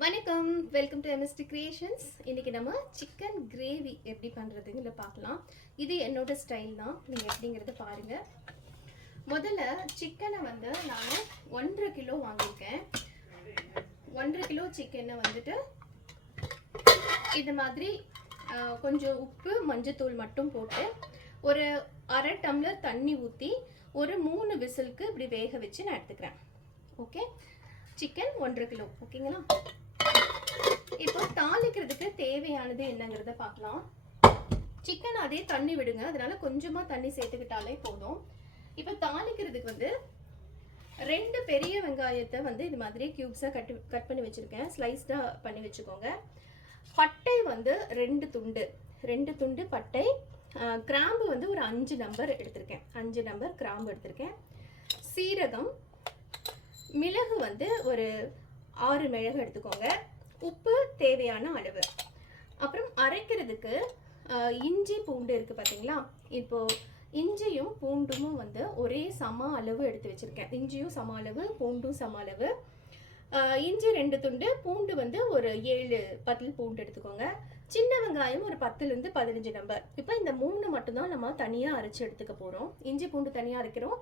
வணக்கம், welcome to MST creations. இன்னைக்கு நம்ம சிக்கன் கிரேவி எப்படி பண்ணுறதுங்கிற பார்க்கலாம். இது என்னோட ஸ்டைல் தான், நீங்கள் எப்படிங்கிறத பாருங்கள். முதல்ல சிக்கனை வந்து நான் 1.5 கிலோ வாங்கியிருக்கேன். 1.5 கிலோ சிக்கனை வந்துட்டு இது மாதிரி கொஞ்சம் உப்பு மஞ்சத்தூள் மட்டும் போட்டு ஒரு அரை டம்ளர் தண்ணி ஊற்றி ஒரு 3 விசிலுக்கு இப்படி வேக வச்சு நான் எடுத்துக்கிறேன். Okay, chicken 1.5 kilo. ஓகேங்களா? இப்போ தாளிக்கிறதுக்கு தேவையானது என்னங்கிறத பார்க்கலாம். சிக்கன் அதே தண்ணி விடுங்க, அதனால கொஞ்சமாக தண்ணி சேர்த்துக்கிட்டாலே போதும். இப்போ தாளிக்கிறதுக்கு வந்து 2 பெரிய வெங்காயத்தை வந்து இது மாதிரி கியூப்ஸாக கட் பண்ணி வச்சுருக்கேன். ஸ்லைஸ்டாக பண்ணி வச்சுக்கோங்க. பட்டை வந்து 2 துண்டு பட்டை. கிராம்பு வந்து ஒரு 5 நம்பர் எடுத்திருக்கேன். 5 நம்பர் கிராம்பு எடுத்திருக்கேன். சீரகம், மிளகு வந்து ஒரு 6 மிளகு எடுத்துக்கோங்க. உப்பு தேவையான அளவு. அப்புறம் அரைக்கிறதுக்கு இஞ்சி பூண்டு இருக்குது பார்த்தீங்களா? இப்போது இஞ்சியும் பூண்டும் வந்து ஒரே சம அளவு எடுத்து வச்சுருக்கேன். இஞ்சியும் சம அளவு, பூண்டும் சம அளவு. இஞ்சி 2 துண்டு, பூண்டு வந்து ஒரு 7 பத்தில் பூண்டு எடுத்துக்கோங்க. சின்ன வெங்காயம் ஒரு 10லேருந்து 15 நம்பர். இப்போ இந்த 3 மட்டும்தான் நம்ம தனியாக அரைச்சி எடுத்துக்க போகிறோம். இஞ்சி பூண்டு தனியாக அரைக்கிறோம்,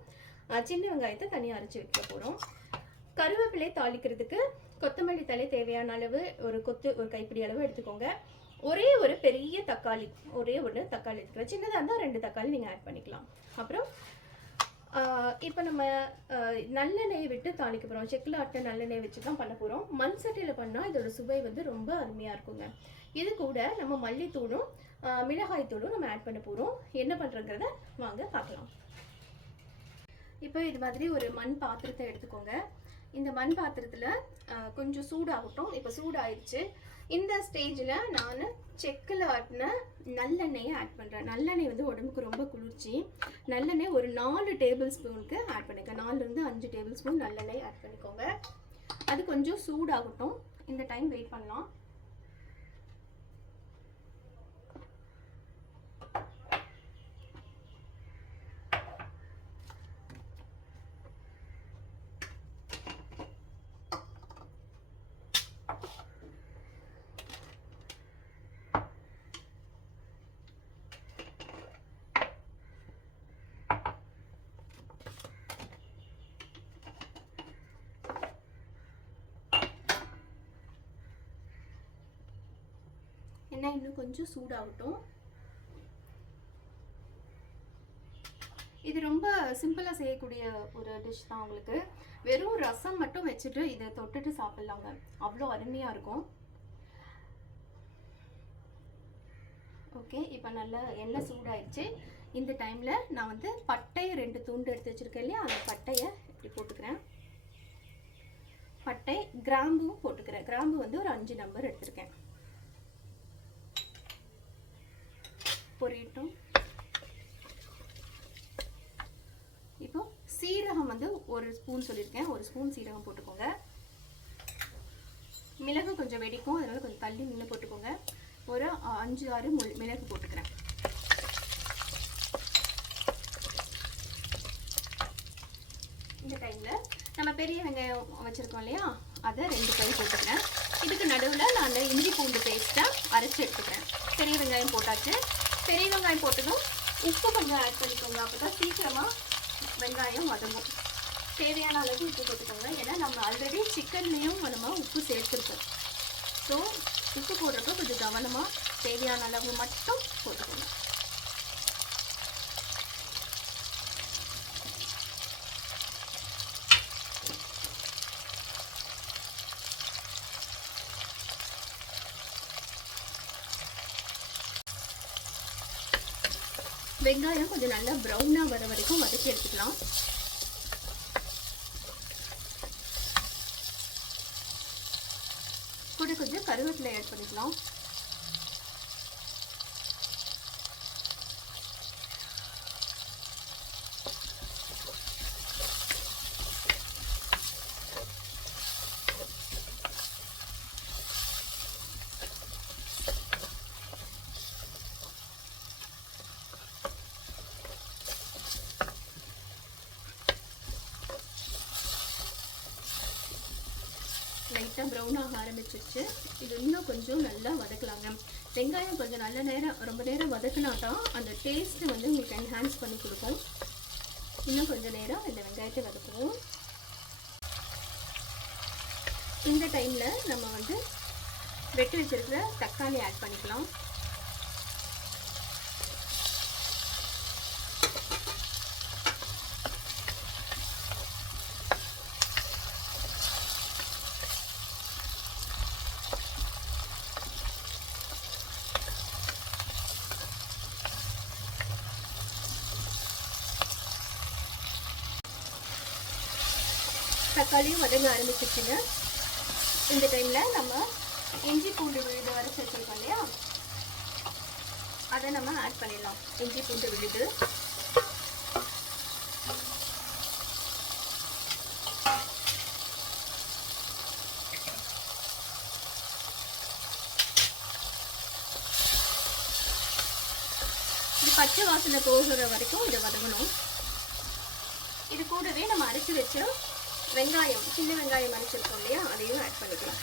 சின்ன வெங்காயத்தை தனியாக அரைச்சி வைக்க போகிறோம். கருவேப்பிலை தாளிக்கிறதுக்கு கொத்தமல்லி தழை தேவையான அளவு ஒரு கைப்பிடி அளவு எடுத்துக்கோங்க. ஒரே ஒரு பெரிய தக்காளி, ஒரே ஒன்று தக்காளி எடுத்துக்கலாம். சின்னதாக இருந்தால் 2 தக்காளி நீங்கள் ஆட் பண்ணிக்கலாம். அப்புறம் இப்போ நம்ம நல்லெண்ணெய் விட்டு தாளிக்க போகிறோம். செக்கில் ஆட்ட நல்லெண்ணெய் வச்சு தான் பண்ண போகிறோம். மண் சட்டியில் பண்ணால் இதோட சுவை வந்து ரொம்ப அருமையாக இருக்குங்க. இது கூட நம்ம மல்லித்தூளும் மிளகாய் தூளும் நம்ம ஆட் பண்ண போகிறோம். என்ன பண்ணுறங்கிறத வாங்க பார்க்கலாம். இப்போ இது மாதிரி ஒரு மண் பாத்திரத்தை எடுத்துக்கோங்க. இந்த மண் பாத்திரத்தில் கொஞ்சம் சூடாகட்டும். இப்போ சூடாயிடுச்சு. இந்த ஸ்டேஜில் நான் செக்கில் ஆட்டின நல்லெண்ணெயை ஆட் பண்ணுறேன். நல்லெண்ணெய் வந்து உடம்புக்கு ரொம்ப குளிர்ச்சி. நல்லெண்ணெய் ஒரு 4 டேபிள் ஸ்பூனுக்கு ஆட் பண்ணிக்கோங்க. 4லேருந்து 5 டேபிள் ஸ்பூன் நல்லெண்ணெய் ஆட் பண்ணிக்கோங்க. அது கொஞ்சம் சூடாகட்டும். இந்த டைம் வெயிட் பண்ணலாம். எண்ணெய் இன்னும் கொஞ்சம் சூடாகட்டும். இது ரொம்ப சிம்பிளாக செய்யக்கூடிய ஒரு டிஷ் தான். உங்களுக்கு வெறும் ரசம் மட்டும் வச்சுட்டு இதை தொட்டுட்டு சாப்பிட்லாங்க, அவ்வளோ அருமையாக இருக்கும். ஓகே, இப்போ நல்லா எண்ணெய் சூடாயிடுச்சு. இந்த டைமில் நான் வந்து பட்டை 2 துண்டு எடுத்து வச்சுருக்கேன் இல்லையா, அந்த பட்டையை இப்படி போட்டுக்கிறேன். பட்டை கிராம்பும் போட்டுக்கிறேன். கிராம்பு வந்து ஒரு 5 நம்பர் எடுத்திருக்கேன். பொரியட்டும். இப்போ சீரகம் வந்து 1 ஸ்பூன் சொல்லியிருக்கேன். 1 ஸ்பூன் சீரகம் போட்டுக்கோங்க. மிளகு கொஞ்சம் வெடிக்கும், அதனால கொஞ்சம் தள்ளி நின்று போட்டுக்கோங்க. ஒரு 5-6 மிளகு போட்டுக்கிறேன். இந்த டைமில் நம்ம பெரிய வெங்காயம் வச்சுருக்கோம் இல்லையா, அதை 2 கை போட்டுக்கிறேன். இதுக்கு நடுவில் நான் இஞ்சி பூண்டு பேஸ்ட்டாக அரைச்சி எடுத்துக்கிறேன். பெரிய வெங்காயம் போட்டாச்சு. பெரிய வெங்காயம் போட்டதும் உப்பு கொஞ்சம் ஆட் பண்ணிக்கோங்க. அப்போ தான் சீக்கிரமாக வெங்காயம் வதங்கும். தேவையான அளவுக்கு உப்பு போட்டுக்கோங்க. ஏன்னா நம்ம ஆல்ரெடி சிக்கன்லேயும் நம்ம உப்பு சேர்த்துருக்கோம். ஸோ உப்பு போடுறப்ப கொஞ்சம் கவனமாக தேவையான அளவு மட்டும் போட்டுக்கோங்க. வெங்காயம் கொஞ்சம் நல்லா ப்ரௌனாக வர வரைக்கும் வதக்கி எடுத்துக்கலாம். கூட கொஞ்சம் கருவேப்பிலை ஆட் பண்ணிக்கலாம். லைட்டாக ப்ரௌன் ஆக ஆரம்பிச்சிருச்சு. இது இன்னும் கொஞ்சம் நல்லா வதக்கலாங்க. வெங்காயம் கொஞ்சம் நல்ல நேரம் ரொம்ப நேரம் வதக்கினா தான் அந்த டேஸ்ட்டு வந்து உங்களுக்கு என்ஹான்ஸ் பண்ணி கொடுக்கும். இன்னும் கொஞ்சம் நேரம் இந்த வெங்காயத்தை வதக்குவோம். இந்த டைமில் நம்ம வந்து வெட்டி வச்சிருக்கிற தக்காளி ஆட் பண்ணிக்கலாம். தக்காளியும் வதங்க ஆரம்பிச்சிருச்சுங்க. இந்த டைமில் நம்ம இஞ்சி பூண்டு விழுது வரைச்சி வச்சுருக்கோம் இல்லையா, அதை நம்ம ஆட் பண்ணிடலாம். இஞ்சி பூண்டு விழுது, இது பச்சை வாசனை போகிற வரைக்கும் இதை வதங்கணும். இது கூடவே நம்ம அரைச்சி வச்ச வெங்காயம், சின்ன வெங்காயம் அரைச்சிருக்கோம் இல்லையா, அதையும் ஆட் பண்ணிக்கலாம்.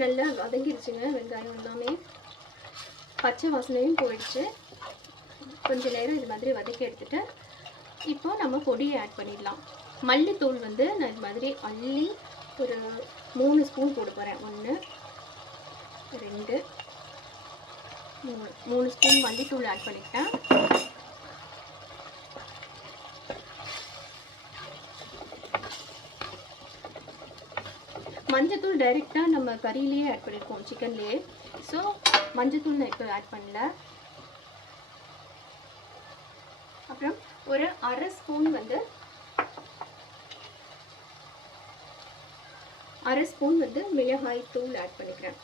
நல்லா வதங்கிடுச்சுங்க. வெங்காயம் எல்லாமே பச்சை வாசனையும் போயிடுச்சு. கொஞ்சம் நேரம் இது மாதிரி வதக்கி எடுத்துட்டு இப்போ நம்ம பொடியை ஆட் பண்ணிடலாம். மல்லித்தூள் வந்து நான் இது மாதிரி அள்ளி ஒரு 3 ஸ்பூன் போட போகிறேன். 1 2 3 ஸ்பூன் மல்லித்தூள் ஆட் பண்ணிக்கிட்டேன். மஞ்சத்தூள் டைரெக்டாக நம்ம கறியிலேயே ஆட் பண்ணியிருக்கோம், சிக்கன்லேயே. ஸோ மஞ்சத்தூள் நான் இப்போ ஆட் பண்ணல. அப்புறம் ஒரு அரை ஸ்பூன் வந்து மிளகாய் தூள் ஆட் பண்ணிக்கிறேன்.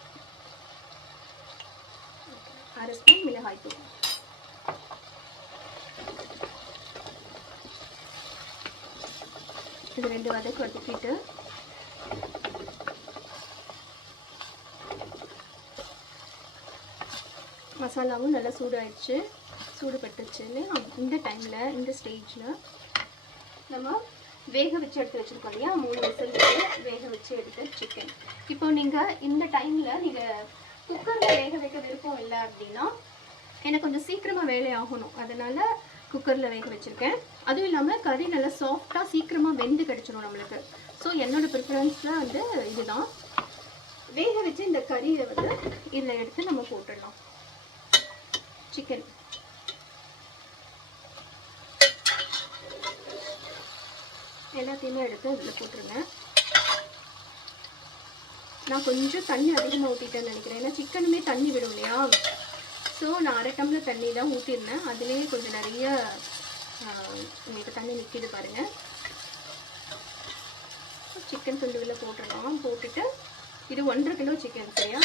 அரை ஸ்பூன் மிளகாய் தூள். இது 2 வதக்கு வதக்கிட்டு மசாலாவும் நல்லா சூடாயிடுச்சு, சூடுபட்டுச்சு இல்லையா. இந்த டைமில், இந்த ஸ்டேஜில் நம்ம வேக வச்சு எடுத்து வச்சுருக்கோம் இல்லையா, 3 விசில் வேக வச்சு எடுத்து சிக்கன். இப்போ நீங்கள் இந்த டைமில் நீங்கள் குக்கரில் வேக வைக்க விருப்பம் இல்லை அப்படின்னா, எனக்கு கொஞ்சம் சீக்கிரமாக வேலை ஆகணும், அதனால் குக்கரில் வேக வச்சுருக்கேன். அதுவும் இல்லாமல் கறி நல்லா சாஃப்டாக சீக்கிரமாக வெந்து கிடச்சிடும் நம்மளுக்கு. ஸோ என்னோடய ப்ரிஃபரன்ஸில் வந்து இதுதான். வேக வச்சு இந்த கறியை வந்து இதில் எடுத்து நம்ம போட்டுடலாம். சிக்கன் எல்லாத்தையுமே எடுத்து இதில் போட்டுருங்க. நான் கொஞ்சம் தண்ணி அதிகமாக ஊற்றிட்டேன்னு நினைக்கிறேன், ஏன்னா சிக்கனுமே தண்ணி விடும் இல்லையா. ஸோ நான் அரை டம்ளர் தண்ணி தான் ஊற்றிருந்தேன், அதுலேயே கொஞ்சம் நிறைய உங்களுக்கு தண்ணி நிற்கிது பாருங்கள். சிக்கன் துண்டுகளில் போட்டுடலாம். போட்டுட்டு இது 1.5 கிலோ சிக்கன் சரியா,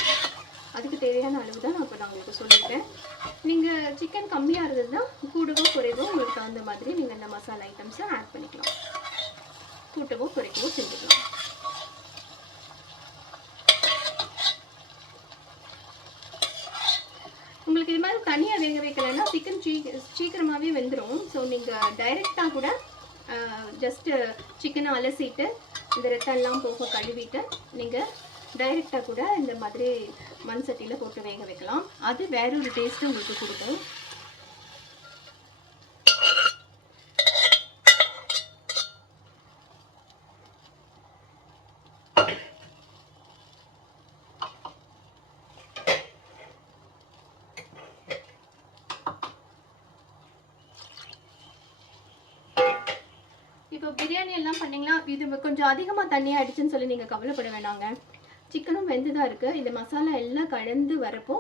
அதுக்கு தேவையான அளவு தான் நான் இப்போ உங்களுக்கு சொல்லியிருக்கேன். நீங்கள் சிக்கன் கம்மியாக இருந்ததுன்னா கூடவோ குறைவோ உங்களுக்கு தகுந்த மாதிரி நீங்கள் இந்த மசாலா ஐட்டம்ஸை ஆட் பண்ணிக்கலாம், கூட்டவோ குறைக்கவோ செஞ்சுக்கலாம். உங்களுக்கு இது மாதிரி தனியாக வேக வைக்கலைன்னா சிக்கன் சீக்கிரமாகவே வெந்துடும். ஸோ நீங்கள் டைரெக்டாக கூட ஜஸ்ட்டு சிக்கனை அலசிட்டு இந்த ரத்தெல்லாம் போக கழுவிட்டு நீங்கள் டைரெக்டாக கூட இந்த மாதிரி மண் சட்டியில் போட்டு வேக வைக்கலாம். அது வேற ஒரு டேஸ்ட்டு உங்களுக்கு கொடுக்கும். இப்போ பிரியாணி எல்லாம் பண்ணிங்கன்னா இது கொஞ்சம் அதிகமாக தண்ணி ஆயிடுச்சுன்னு சொல்லி நீங்கள் கவலைப்பட வேண்டாங்க. சிக்கனும் வெந்து தான் இருக்குது. இந்த மசாலா எல்லாம் கலந்து வரப்போ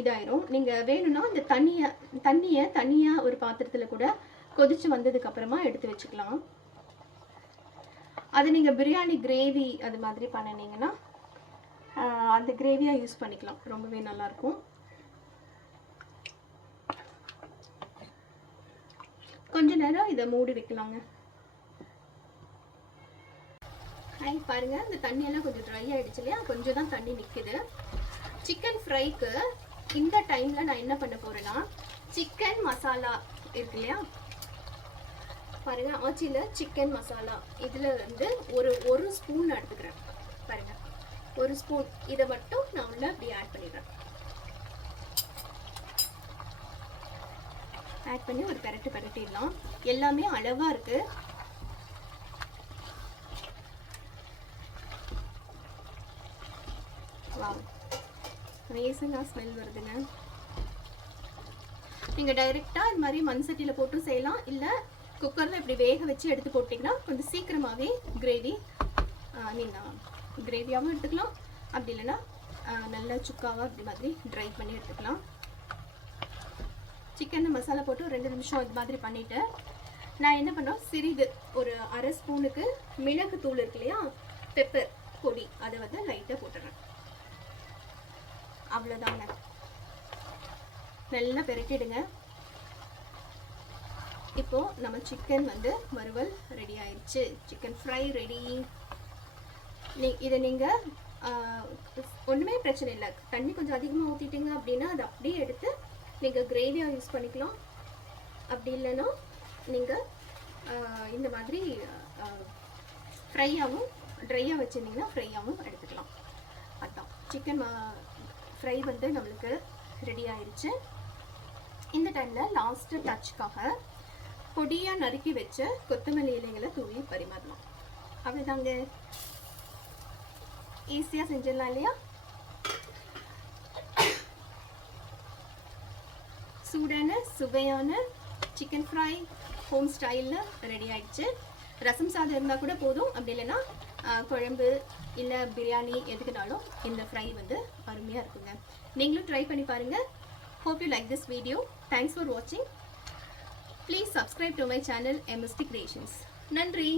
இதாயிரும். நீங்கள் வேணும்னா இந்த தண்ணியை தனியாக ஒரு பாத்திரத்தில் கூட கொதிச்சு வந்ததுக்கப்புறமா எடுத்து வச்சுக்கலாம். அது நீங்கள் பிரியாணி கிரேவி அது மாதிரி பண்ணினீங்கன்னா அந்த கிரேவியாக யூஸ் பண்ணிக்கலாம். ரொம்பவே நல்லாயிருக்கும். கொஞ்ச நேரம் இதை மூடி வைக்கலாங்க. பாருங்க, இந்த தண்ணியெல்லாம் கொஞ்சம் ட்ரை ஆகிடுச்சு இல்லையா? கொஞ்சம் தான் தண்ணி நிற்குது. சிக்கன் ஃப்ரைக்கு இந்த டைமில் நான் என்ன பண்ண போகிறேன்னா, சிக்கன் மசாலா இருக்கு இல்லையா? பாருங்க, ஆச்சியில் சிக்கன் மசாலா இதில் வந்து ஒரு ஸ்பூன் எடுத்துக்கிறேன். பாருங்க, ஒரு ஸ்பூன் இதை மட்டும் நான் உள்ள அப்படி ஆட் பண்ணிடுறேன். ஆட் பண்ணி ஒரு பெரட்டிடலாம். எல்லாமே அளவாக இருக்கு. வாவ், அமேசிங்காக ஸ்மெல் வருதுங்க. நீங்கள் டைரெக்டாக இது மாதிரி மண் சட்டியில் போட்டும் செய்யலாம், இல்லை குக்கரில் இப்படி வேக வச்சு எடுத்து போட்டிங்கன்னா கொஞ்சம் சீக்கிரமாகவே கிரேவியாகவும் எடுத்துக்கலாம். அப்படி இல்லைன்னா நல்லா சுக்காவாக அப்படி மாதிரி ட்ரை பண்ணி எடுத்துக்கலாம். சிக்கன் மசாலா போட்டு 2 நிமிஷம் இது மாதிரி பண்ணிவிட்டு நான் என்ன பண்ணோம், சிறிது ஒரு அரை ஸ்பூனுக்கு மிளகு தூள் இருக்கு இல்லையா, பெப்பர் பொடி, அதை வந்து லைட்டாக போட்டுறேன். அவ்வளோதாங்க. நல்லா பெரட்டிடுங்க. இப்போது நம்ம சிக்கன் வந்து வறுவல் ரெடி ஆயிடுச்சு. Chicken fry ready. இதை நீங்கள் ஒன்றுமே பிரச்சனை இல்லை. தண்ணி கொஞ்சம் அதிகமாக ஊற்றிட்டீங்க அப்படின்னா அதை அப்படியே எடுத்து நீங்கள் கிரேவியாக யூஸ் பண்ணிக்கலாம். அப்படி இல்லைன்னா நீங்கள் இந்த மாதிரி ஃப்ரையாகவும் ட்ரையாக வச்சுருந்தீங்கன்னா ஃப்ரையாகவும் எடுத்துக்கலாம். அதுதான் சிக்கன் ஃப்ரை வந்து நம்மளுக்கு ரெடி ஆயிடுச்சு. இந்த டைமில் லாஸ்ட்டு டச்சுக்காக பொடியாக நறுக்கி வச்ச கொத்தமல்லி இலைகளை தூவி பரிமாறலாம். அவ்வளோதாங்க, ஈஸியாக செஞ்சிடலாம் இல்லையா? சூடான சுவையான சிக்கன் ஃப்ரை ஹோம் ஸ்டைலில் ரெடி ஆயிடுச்சு. ரசம் சாதம் இருந்தால் கூட போதும். அப்படி இல்லைன்னா குழம்பு இல்லை பிரியாணி எதுக்குனாலும் இந்த ஃப்ரை வந்து அருமையாக இருக்குங்க. நீங்களும் ட்ரை பண்ணி பாருங்கள். Hope you like this video. Thanks for watching. Please subscribe to my channel MST Creations. நன்றி.